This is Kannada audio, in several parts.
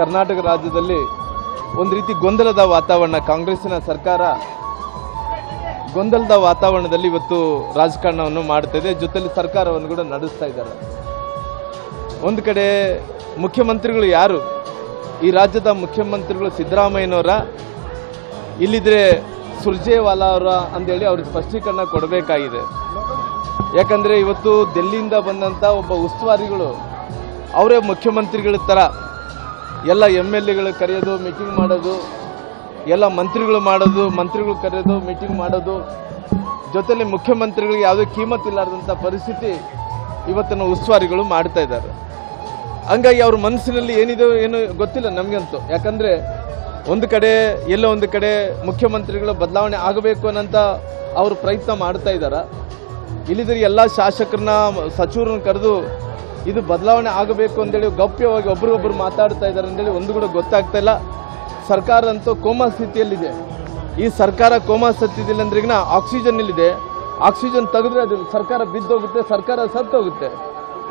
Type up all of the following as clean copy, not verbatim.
ಕರ್ನಾಟಕ ರಾಜ್ಯದಲ್ಲಿ ಒಂದು ರೀತಿ ಗೊಂದಲದ ವಾತಾವರಣ, ಕಾಂಗ್ರೆಸ್ಸಿನ ಸರ್ಕಾರ ಗೊಂದಲದ ವಾತಾವರಣದಲ್ಲಿ ಇವತ್ತು ರಾಜಕಾರಣವನ್ನು ಮಾಡ್ತಿದೆ, ಜೊತೆಲಿ ಸರ್ಕಾರವನ್ನು ಕೂಡ ನಡೆಸ್ತಾ ಇದ್ದಾರೆ. ಒಂದು ಕಡೆ ಮುಖ್ಯಮಂತ್ರಿಗಳು ಯಾರು, ಈ ರಾಜ್ಯದ ಮುಖ್ಯಮಂತ್ರಿಗಳು ಸಿದ್ದರಾಮಯ್ಯನವರ, ಇಲ್ಲಿದ್ರೆ ಸುರ್ಜೇವಾಲಾ ಅವರ ಅಂತೇಳಿ ಅವ್ರಿಗೆ ಸ್ಪಷ್ಟೀಕರಣ ಕೊಡಬೇಕಾಗಿದೆ. ಯಾಕಂದರೆ ಇವತ್ತು ಡೆಲ್ಲಿಯಿಂದ ಬಂದಂಥ ಒಬ್ಬ ಉಸ್ತುವಾರಿಗಳು ಅವರೇ ಮುಖ್ಯಮಂತ್ರಿಗಳ ಥರ ಎಲ್ಲ MLAಗಳು ಕರೆಯೋದು, ಮೀಟಿಂಗ್ ಮಾಡೋದು, ಎಲ್ಲ ಮಂತ್ರಿಗಳು ಕರೆಯೋದು, ಮೀಟಿಂಗ್ ಮಾಡೋದು, ಜೊತೆಲಿ ಮುಖ್ಯಮಂತ್ರಿಗಳಿಗೆ ಯಾವುದೇ ಕೀಮತ್ ಇಲ್ಲಾರ್ದಂಥ ಪರಿಸ್ಥಿತಿ ಇವತ್ತಿನ ಉಸ್ತುವಾರಿಗಳು ಮಾಡ್ತಾ ಇದ್ದಾರೆ. ಹಂಗಾಗಿ ಅವ್ರ ಮನಸ್ಸಿನಲ್ಲಿ ಏನಿದೆ ಏನು ಗೊತ್ತಿಲ್ಲ ನಮಗಂತೂ. ಯಾಕಂದರೆ ಒಂದು ಕಡೆ ಮುಖ್ಯಮಂತ್ರಿಗಳ ಬದಲಾವಣೆ ಆಗಬೇಕು ಅನ್ನೋಂಥ ಅವರು ಪ್ರಯತ್ನ ಮಾಡ್ತಾ ಇದ್ದಾರೆ. ಇಲ್ಲಿದ್ರೆ ಎಲ್ಲ ಶಾಸಕರನ್ನ ಸಚಿವರನ್ನ ಕರೆದು ಇದು ಬದಲಾವಣೆ ಆಗಬೇಕು ಅಂತೇಳಿ ಗೌಪ್ಯವಾಗಿ ಒಬ್ರಿಗೊಬ್ರು ಮಾತಾಡ್ತಾ ಇದ್ದಾರೆ ಅಂತೇಳಿ ಒಂದು ಕೂಡ ಗೊತ್ತಾಗ್ತಾ ಇಲ್ಲ. ಸರ್ಕಾರ ಅಂತೂ ಕೋಮಾ ಸ್ಥಿತಿಯಲ್ಲಿದೆ. ಈ ಸರ್ಕಾರ ಕೋಮಾ ಸ್ಥಿತಿಯಲ್ಲಿ ಅಂದ್ರೆ ಈಗ ಆಕ್ಸಿಜನ್ ಇಲ್ಲಿದೆ, ಆಕ್ಸಿಜನ್ ತೆಗೆದ್ರೆ ಅದು ಸರ್ಕಾರ ಬಿದ್ದೋಗುತ್ತೆ, ಸರ್ಕಾರ ಸತ್ತೋಗುತ್ತೆ.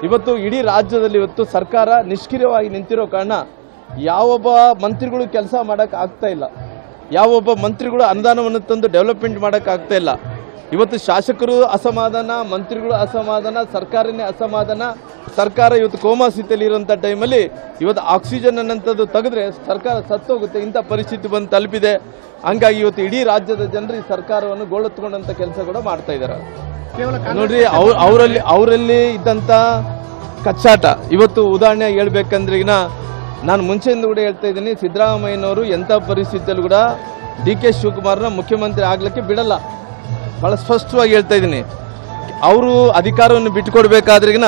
ಇವತ್ತು ಇಡೀ ರಾಜ್ಯದಲ್ಲಿ ಇವತ್ತು ಸರ್ಕಾರ ನಿಷ್ಕ್ರಿಯವಾಗಿ ನಿಂತಿರೋ ಕಾರಣ ಯಾವೊಬ್ಬ ಮಂತ್ರಿಗಳು ಕೆಲಸ ಮಾಡೋಕ್ಕೆ ಆಗ್ತಾ ಇಲ್ಲ, ಯಾವೊಬ್ಬ ಮಂತ್ರಿಗಳು ಅನುದಾನವನ್ನು ತಂದು ಡೆವಲಪ್ಮೆಂಟ್ ಮಾಡೋಕ್ಕೆ ಆಗ್ತಾ ಇಲ್ಲ. ಇವತ್ತು ಶಾಸಕರು ಅಸಮಾಧಾನ, ಮಂತ್ರಿಗಳು ಅಸಮಾಧಾನ, ಸರ್ಕಾರನೇ ಅಸಮಾಧಾನ. ಸರ್ಕಾರ ಇವತ್ತು ಕೋಮಾ ಸ್ಥಿತಿಯಲ್ಲಿ ಇರುವಂಥ ಟೈಮಲ್ಲಿ ಇವತ್ತು ಆಕ್ಸಿಜನ್ ಅನ್ನೋಂಥದ್ದು ತೆಗೆದ್ರೆ ಸರ್ಕಾರ ಸತ್ತೋಗುತ್ತೆ, ಇಂಥ ಪರಿಸ್ಥಿತಿ ಬಂದು ತಲುಪಿದೆ. ಹಂಗಾಗಿ ಇವತ್ತು ಇಡೀ ರಾಜ್ಯದ ಜನರು ಈ ಸರ್ಕಾರವನ್ನು ಗೋಳೆತ್ಕೊಂಡಂಥ ಕೆಲಸ ಕೂಡ ಮಾಡ್ತಾ ಇದ್ದಾರೆ. ನೋಡ್ರಿ, ಅವರಲ್ಲಿ ಇದ್ದಂಥ ಕಚ್ಚಾಟ ಇವತ್ತು ಉದಾಹರಣೆ ಹೇಳ್ಬೇಕಂದ್ರೆ ಈಗ ನಾನು ಮುಂಚೆಯಿಂದ ಕೂಡ ಹೇಳ್ತಾ ಇದ್ದೀನಿ, ಸಿದ್ದರಾಮಯ್ಯನವರು ಎಂಥ ಪರಿಸ್ಥಿತಿಯಲ್ಲೂ ಕೂಡ DK ಶಿವಕುಮಾರ್ನ ಮುಖ್ಯಮಂತ್ರಿ ಆಗ್ಲಿಕ್ಕೆ ಬಿಡಲ್ಲ. ಭಾಳ ಸ್ಪಷ್ಟವಾಗಿ ಹೇಳ್ತಾ ಇದ್ದೀನಿ. ಅವರು ಅಧಿಕಾರವನ್ನು ಬಿಟ್ಟುಕೊಡ್ಬೇಕಾದ್ರಿಗಿನ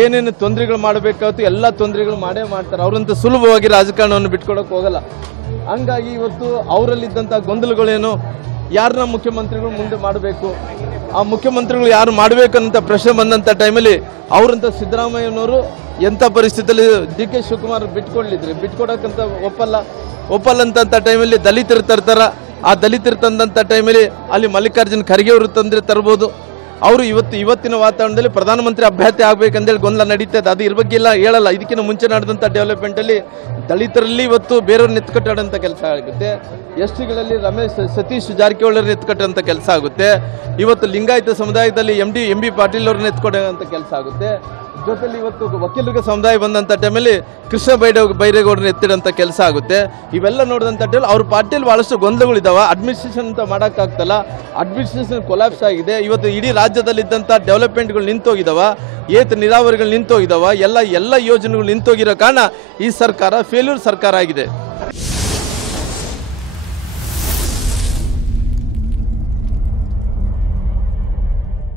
ಏನೇನು ತೊಂದರೆಗಳು ಮಾಡಬೇಕಾಗುತ್ತೆ ಎಲ್ಲ ತೊಂದರೆಗಳು ಮಾಡೇ ಮಾಡ್ತಾರೆ. ಅವರಂತ ಸುಲಭವಾಗಿ ರಾಜಕಾರಣವನ್ನು ಬಿಟ್ಕೊಡೋಕೆ ಹೋಗಲ್ಲ. ಹಂಗಾಗಿ ಇವತ್ತು ಅವರಲ್ಲಿದ್ದಂಥ ಗೊಂದಲಗಳೇನು, ಯಾರನ್ನ ಮುಖ್ಯಮಂತ್ರಿಗಳು ಮುಂದೆ ಮಾಡಬೇಕು, ಆ ಮುಖ್ಯಮಂತ್ರಿಗಳು ಯಾರು ಮಾಡಬೇಕಂತ ಪ್ರಶ್ನೆ ಬಂದಂಥ ಟೈಮಲ್ಲಿ ಅವರಂತ ಸಿದ್ದರಾಮಯ್ಯನವರು ಎಂಥ ಪರಿಸ್ಥಿತಿಯಲ್ಲಿ DK ಶಿವಕುಮಾರ್ ಬಿಟ್ಕೊಡಕ್ಕಂತ ಒಪ್ಪಲ್ಲ ಅಂತ ಟೈಮಲ್ಲಿ ದಲಿತರು ತರ್ತಾರ. ಆ ದಲಿತರು ತಂದಂಥ ಟೈಮಲ್ಲಿ ಅಲ್ಲಿ ಮಲ್ಲಿಕಾರ್ಜುನ್ ಖರ್ಗೆ ಅವರು ತರ್ಬೋದು. ಅವರು ಇವತ್ತಿನ ವಾತಾವರಣದಲ್ಲಿ ಪ್ರಧಾನಮಂತ್ರಿ ಅಭ್ಯರ್ಥಿ ಆಗಬೇಕಂತೇಳಿ ಗೊಂದಲ ನಡೀತದೆ. ಅದು ಇದ್ರ ಬಗ್ಗೆ ಎಲ್ಲ ಹೇಳಲ್ಲ. ಇದಕ್ಕಿಂತ ಮುಂಚೆ ನಡೆದಂಥ ಡೆವಲಪ್ಮೆಂಟಲ್ಲಿ ದಲಿತರಲ್ಲಿ ಇವತ್ತು ಬೇರೆಯವ್ರನ್ನ ಎತ್ಕಟ್ಟಾಡಂಥ ಕೆಲಸ ಆಗುತ್ತೆ. STಗಳಲ್ಲಿ ಸತೀಶ್ ಜಾರಕಿಹೊಳಿ ಎತ್ಕಟ್ಟಂಥ ಕೆಲಸ ಆಗುತ್ತೆ. ಇವತ್ತು ಲಿಂಗಾಯತ ಸಮುದಾಯದಲ್ಲಿ MB ಪಾಟೀಲ್ ಅವ್ರನ್ನ ಎತ್ಕೊಡೋಂಥ ಕೆಲಸ ಆಗುತ್ತೆ. ಜೊತೆಲಿ ಇವತ್ತು ವಕೀಲರಿಗೆ ಸಮುದಾಯ ಬಂದಂಥ ಟೈಮಲ್ಲಿ ಕೃಷ್ಣ ಬೈರೇಗೌಡರನ್ನ ಎತ್ತಿಡೋಂಥ ಕೆಲಸ ಆಗುತ್ತೆ. ಇವೆಲ್ಲ ನೋಡಿದಂಥ ಟೈಮಲ್ಲಿ ಅವ್ರ ಪಾರ್ಟಿಯಲ್ಲಿ ಭಾಳಷ್ಟು ಗೊಂದಲಗಳಿದ್ದಾವೆ. ಅಡ್ಮಿನಿಸ್ಟ್ರೇಷನ್ ಅಂತ ಮಾಡೋಕ್ಕಾಗ್ತಲ್ಲ, ಅಡ್ಮಿನಿಸ್ಟ್ರೇಷನ್ ಕೊಲಾಪ್ಸ್ ಆಗಿದೆ. ಇವತ್ತು ಇಡೀ ರಾಜ್ಯದಲ್ಲಿದ್ದಂಥ ಡೆವಲಪ್ಮೆಂಟ್ಗಳು ನಿಂತೋಗಿದ್ದಾವ, ಏತ ನೀರಾವರಿಗಳು ನಿಂತೋಗಿದ್ದಾವ, ಎಲ್ಲ ಯೋಜನೆಗಳು ನಿಂತೋಗಿರೋ ಕಾರಣ ಈ ಸರ್ಕಾರ ಫೇಲ್ಯೂರ್ ಸರ್ಕಾರ ಆಗಿದೆ.